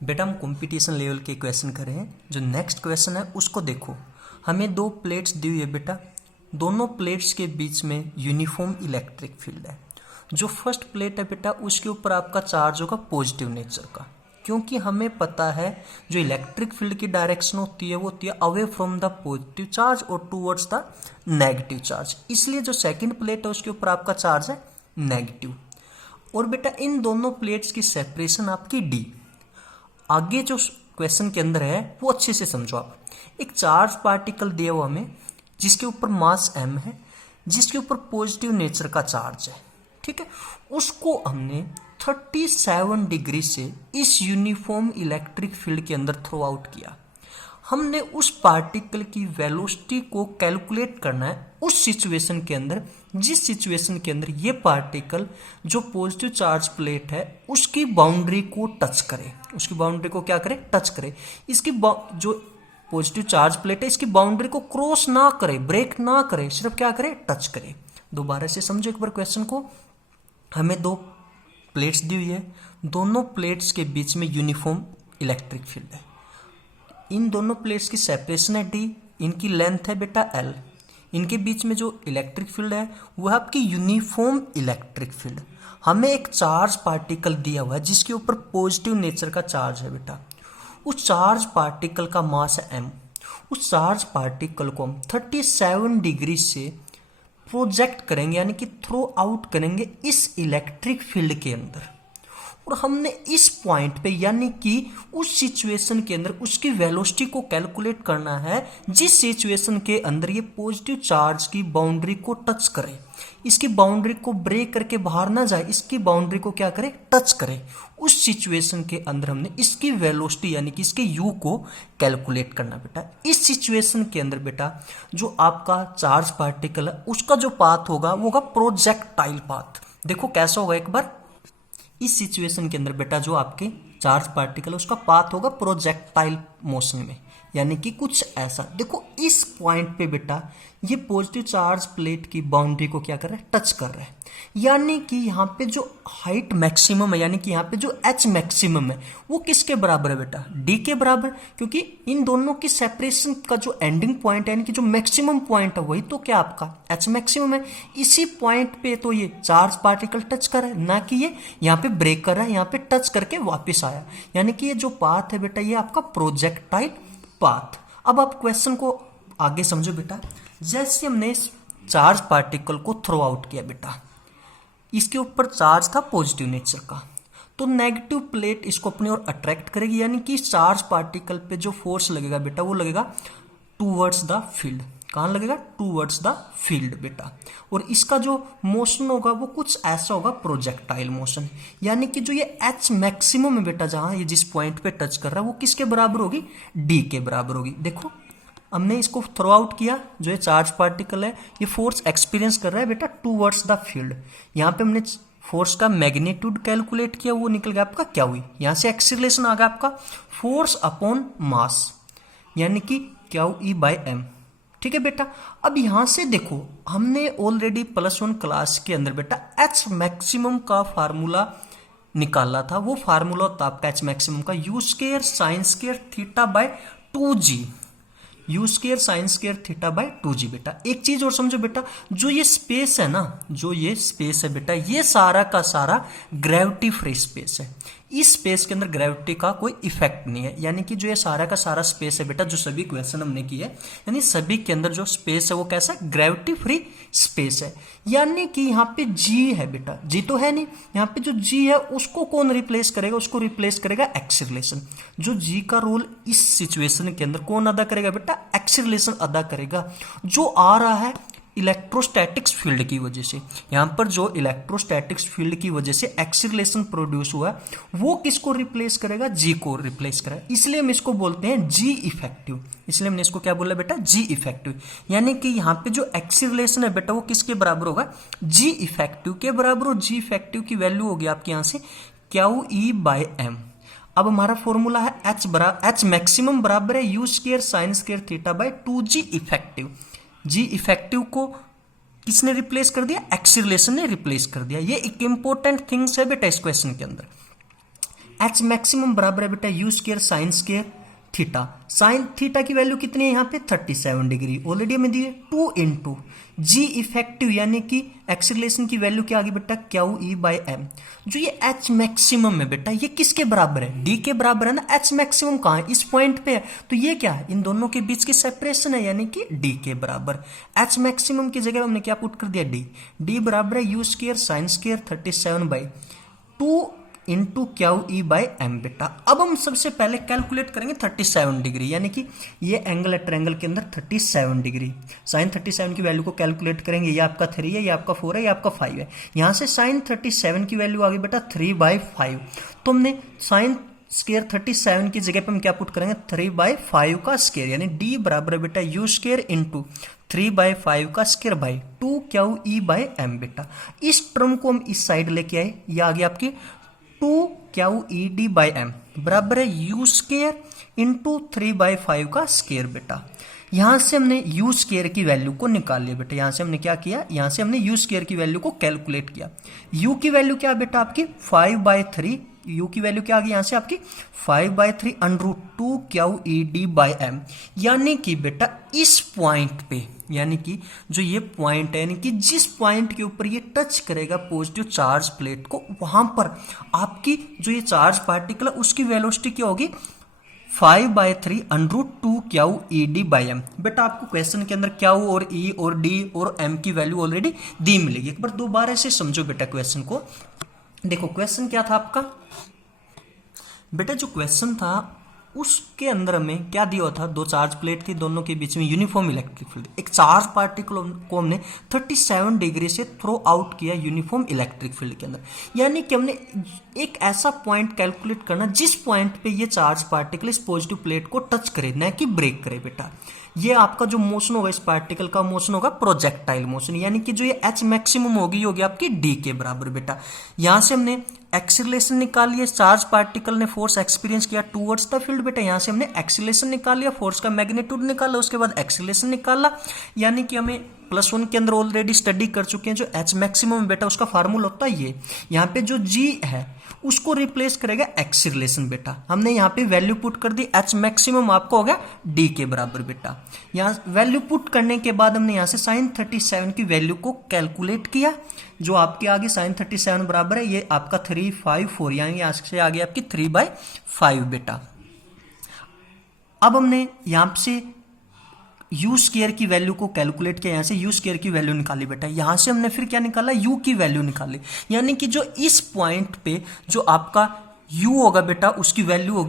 बेटा हम competition level के क्वेश्चन कर रहे हैं। जो नेक्स्ट क्वेश्चन है उसको देखो। हमें दो प्लेट्स दी हुई है बेटा, दोनों प्लेट्स के बीच में यूनिफॉर्म इलेक्ट्रिक फील्ड है। जो फर्स्ट प्लेट है बेटा उसके ऊपर आपका चार्ज होगा पॉजिटिव नेचर का, क्योंकि हमें पता है जो इलेक्ट्रिक फील्ड की डायरेक्शन होती है वो होती है away from the positive charge और टूवर्ड्स द नेगेटिव चार्ज। इसलिए जो सेकंड प्लेट है उसके ऊपर आपका चार्ज है नेगेटिव। और बेटा इन दोनों प्लेट्स की सेपरेशन आपकी डी। आगे जो क्वेश्चन के अंदर है वो अच्छे से समझो आप। एक चार्ज पार्टिकल दिया हुआ हमें जिसके ऊपर मास m है, जिसके ऊपर पॉजिटिव नेचर का चार्ज है, ठीक है। उसको हमने 37 डिग्री से इस यूनिफॉर्म इलेक्ट्रिक फील्ड के अंदर थ्रो आउट किया। हमने उस पार्टिकल की वेलोसिटी को कैलकुलेट करना है उस सिचुएशन के अंदर, जिस सिचुएशन के अंदर ये पार्टिकल जो पॉजिटिव चार्ज प्लेट है उसकी बाउंड्री को टच करे। उसकी बाउंड्री को क्या करे? टच करे। इसकी जो पॉजिटिव चार्ज प्लेट है इसकी बाउंड्री को क्रॉस ना करे, ब्रेक ना करे, सिर्फ क्या करे? टच करे। दोबारा से समझो एक बार क्वेश्चन को। हमें दो प्लेट्स दी हुई है, दोनों प्लेट्स के बीच में यूनिफॉर्म इलेक्ट्रिक फील्ड है। इन दोनों प्लेट्स की सेपरेशन है डी, इनकी लेंथ है बेटा एल। इनके बीच में जो इलेक्ट्रिक फील्ड है वो है आपकी यूनिफॉर्म इलेक्ट्रिक फील्ड। हमें एक चार्ज पार्टिकल दिया हुआ है जिसके ऊपर पॉजिटिव नेचर का चार्ज है बेटा। उस चार्ज पार्टिकल का मास है एम। उस चार्ज पार्टिकल को हम 37 डिग्री से प्रोजेक्ट करेंगे, यानी कि थ्रो आउट करेंगे इस इलेक्ट्रिक फील्ड के अंदर। और हमने इस पॉइंट पे यानी कि उस सिचुएशन के अंदर उसकी वेलोसिटी को कैलकुलेट करना है जिस सिचुएशन के अंदर ये पॉजिटिव चार्ज की बाउंड्री को टच करे, इसकी बाउंड्री को ब्रेक करके बाहर ना जाए, इसकी बाउंड्री को क्या करे? टच करे। उस सिचुएशन के अंदर हमने इसकी वेलोसिटी यानी कि इसके यू को कैलकुलेट करना बेटा। इस सिचुएशन के अंदर बेटा जो आपका चार्ज पार्टिकल है उसका जो पाथ होगा वो होगा प्रोजेक्टाइल पाथ। देखो कैसा होगा एक बार। इस सिचुएशन के अंदर बेटा जो आपके चार्ज पार्टिकल है उसका पाथ होगा प्रोजेक्टाइल मोशन में, यानी कि कुछ ऐसा। देखो इस पॉइंट पे बेटा ये पॉजिटिव चार्ज प्लेट की बाउंड्री को क्या कर रहा है? टच कर रहा है। यानी कि यहाँ पे जो हाइट मैक्सिमम है, यानी कि यहाँ पे जो एच मैक्सिमम है वो किसके बराबर है बेटा? डी के बराबर, क्योंकि इन दोनों की सेपरेशन का जो एंडिंग पॉइंट है यानी कि जो मैक्सिमम पॉइंट है वही तो क्या आपका एच मैक्सिमम है। इसी पॉइंट पे तो ये चार्ज पार्टिकल टच कर रहा है, ना कि ये यहाँ पे ब्रेक कर रहा है, यहाँ पे टच करके वापिस आया। यानी कि ये जो पाथ है बेटा ये आपका प्रोजेक्टाइल पाथ। अब आप क्वेश्चन को आगे समझो बेटा। जैसे हमने इस चार्ज पार्टिकल को थ्रो आउट किया बेटा, इसके ऊपर चार्ज था पॉजिटिव नेचर का, तो नेगेटिव प्लेट इसको अपनी ओर अट्रैक्ट करेगी, यानी कि इस चार्ज पार्टिकल पे जो फोर्स लगेगा बेटा वो लगेगा टूवर्ड्स द फील्ड। कहाँ लगेगा? टूवर्ड्स द फील्ड बेटा। और इसका जो मोशन होगा वो कुछ ऐसा होगा प्रोजेक्टाइल मोशन, यानी कि जो ये एच मैक्सिमम है बेटा जहां ये जिस पॉइंट पे टच कर रहा है वो किसके बराबर होगी? डी के बराबर होगी। देखो हमने इसको थ्रो आउट किया, जो ये चार्ज पार्टिकल है ये फोर्स एक्सपीरियंस कर रहा है बेटा टूवर्ड्स द फील्ड। यहाँ पे हमने फोर्स का मैग्नीट्यूड कैलकुलेट किया, वो निकल गया आपका क्या हुई? यहाँ से एक्सीलरेशन आ गया आपका फोर्स अपॉन मास, यानी कि क्या ई बाय एम। ठीक है बेटा। अब यहां से देखो हमने ऑलरेडी +1 क्लास के अंदर बेटा एच मैक्सिमम का फार्मूला निकाला था। वो फार्मूला होता आपका एच मैक्सिमम का you square sine square theta by 2g, you square sine square theta by 2g बेटा। एक चीज और समझो बेटा, जो ये स्पेस है ना, जो ये स्पेस है बेटा ये सारा का सारा ग्रेविटी फ्री स्पेस है। इस स्पेस के अंदर ग्रेविटी का कोई इफेक्ट नहीं है, यानी कि जो ये सारा का सारा स्पेस है बेटा, जो सभी क्वेश्चन हमने किए यानी सभी के अंदर जो स्पेस है वो कैसा है? ग्रेविटी फ्री स्पेस है। यानी कि यहाँ पे जी है बेटा, जी तो है नहीं, यहाँ पे जो जी है उसको कौन रिप्लेस करेगा? उसको रिप्लेस करेगा एक्सीलरेशन। जो जी का रोल इस सिचुएशन के अंदर कौन अदा करेगा बेटा? एक्सीलरेशन अदा करेगा, जो आ रहा है इलेक्ट्रोस्टैटिक्स फील्ड की वजह से। यहां पर जो इलेक्ट्रोस्टैटिक्स फील्ड की वजह से एक्सीलरेशन प्रोड्यूस हुआ वो किसको रिप्लेस करेगा? जी को रिप्लेस करेगा। इसलिए हम इसको बोलते हैं जी इफेक्टिव। इसलिए हमने इसको क्या बोला बेटा? जी इफेक्टिव। यानी कि यहाँ पे जो एक्सीलरेशन है बेटा वो किसके बराबर होगा? जी इफेक्टिव के बराबर। और जी इफेक्टिव की वैल्यू होगी आपके यहाँ से क्यू ई बाय एम। अब हमारा फॉर्मूला है एच मैक्सिमम बराबर है U square sine square theta by 2g effective. G effective को किसने रिप्लेस कर दिया? एक्सीलरेशन ने रिप्लेस कर दिया। ये एक इंपॉर्टेंट थिंग्स है बेटा इस क्वेश्चन के अंदर। एच मैक्सिमम बराबर है बेटा you square sine square theta. Sine theta की वैल्यू कितनी है यहाँ पे 37 डिग्री, ऑलरेडी हमें दी है 2 इंटू जी इफेक्टिव यानी कि एक्सीलरेशन की वैल्यू क्या आ गई बेटा क्यू ई बाई एम। जो ये एच मैक्सिमम है बेटा ये किसके बराबर है, डी के बराबर है ना। एच मैक्सिमम कहाँ है, इस पॉइंट पे है, तो ये क्या है, इन दोनों के बीच की सेपरेशन है यानी कि डी के बराबर। एच मैक्सिमम की जगह हमने क्या पुट कर दिया डी, डी बराबर है U square sine square 37 by 2 into Q E by M बेटा। अब हम सबसे पहले कैलकुलेट करेंगे 37 डिग्री यानी कि ये एंगल है ट्रायंगल के अंदर 37 डिग्री। साइन 37 की वैल्यू को कैलकुलेट करेंगे, ये आपका 3 है, ये आपका 4 है, ये आपका 5 है। यहाँ से साइन 37 की वैल्यू आ गई बेटा 3/5। तो हमने साइन स्क्वायर 37 की जगह पे हम क्या पुट करेंगे 3/5 का स्क्वायर यानी डी बराबर है बेटा यू स्क्वायर इंटू 3/5 का square by 2 Q E by M बेटा। इस टर्म को हम इस साइड लेके आए, ये आ गया आपकी 2 Q E D by M बराबर है यू स्क्वायर इंटू 3/5 का स्क्वायर बेटा। यहां से हमने यू स्क्वायर की वैल्यू को निकाल लिया बेटा। यहां से हमने क्या किया, यहां से हमने यू स्क्वायर की वैल्यू को कैलकुलेट किया। यू की वैल्यू क्या बेटा आपकी 5/3, यू की वैल्यू क्या आ गई यहां से आपकी 5/3 √2 Q E D by M. यानी कि बेटा इस पॉइंट पे यानी कि जो ये पॉइंट है यानी कि जिस पॉइंट के ऊपर ये टच करेगा पॉजिटिव चार्ज प्लेट को, वहां पर आपकी जो ये चार्ज पार्टिकल है उसकी वेलोसिटी क्या होगी 5/3 √2 Q E D by M. बेटा आपको क्वेश्चन के अंदर क्यू और ई और डी और एम की वैल्यू ऑलरेडी दी मिलेगी। एक बार दोबारा से समझो बेटा क्वेश्चन को। देखो क्वेश्चन क्या था आपका बेटा, जो क्वेश्चन था उसके अंदर हमें क्या दिया था, दो चार्ज प्लेट थी, दोनों के बीच में यूनिफॉर्म इलेक्ट्रिक फील्ड। एक चार्ज पार्टिकल को हमने 37 डिग्री से थ्रो आउट किया यूनिफॉर्म इलेक्ट्रिक फील्ड के अंदर। यानी कि हमने एक ऐसा पॉइंट कैलकुलेट करना जिस पॉइंट पे ये चार्ज पार्टिकल इस पॉजिटिव प्लेट को टच करे, न कि ब्रेक करे बेटा। ये आपका जो मोशन होगा इस पार्टिकल का मोशन होगा प्रोजेक्टाइल मोशन, यानी कि जो ये एच मैक्सिमम होगी आपकी डी के बराबर बेटा। यहां से हमने एक्सीलरेशन निकाल लिया, चार्ज पार्टिकल ने फोर्स एक्सपीरियंस किया टूवर्ड्स द फील्ड बेटा। यहां से हमने एक्सीलरेशन निकाल लिया, फोर्स का मैग्नीट्यूड निकाला, उसके बाद एक्सीलरेशन निकाला। यानी कि हमें +1 के अंदर ऑलरेडी स्टडी कर चुके हैं। जो एच मैक्सिमम बेटा उसका फार्मूला होता है ये, यहाँ पे जो जी है उसको रिप्लेस करेगा एक्सीलरेशन बेटा। हमने यहाँ पे वैल्यू पुट कर दी, एच मैक्सिमम आपको हो गया डी के बराबर बेटा। यहाँ वैल्यू पुट करने के बाद हमने यहाँ से साइन 37 की वैल्यू को कैलकुलेट किया, जो आपके आगे साइन 37 बराबर है ये आपका 354, यानी यहाँ से आ गया आपकी 3/5 बेटा। अब हमने यहाँ से यू स्क्वायर की वैल्यू को कैलकुलेट किया, यहाँ से यू स्क्वायर की वैल्यू निकाली बेटा। यहाँ से हमने फिर क्या निकाला, यू की वैल्यू निकाली। यानी कि जो इस पॉइंट पे जो आपका यू होगा बेटा उसकी वैल्यू होगी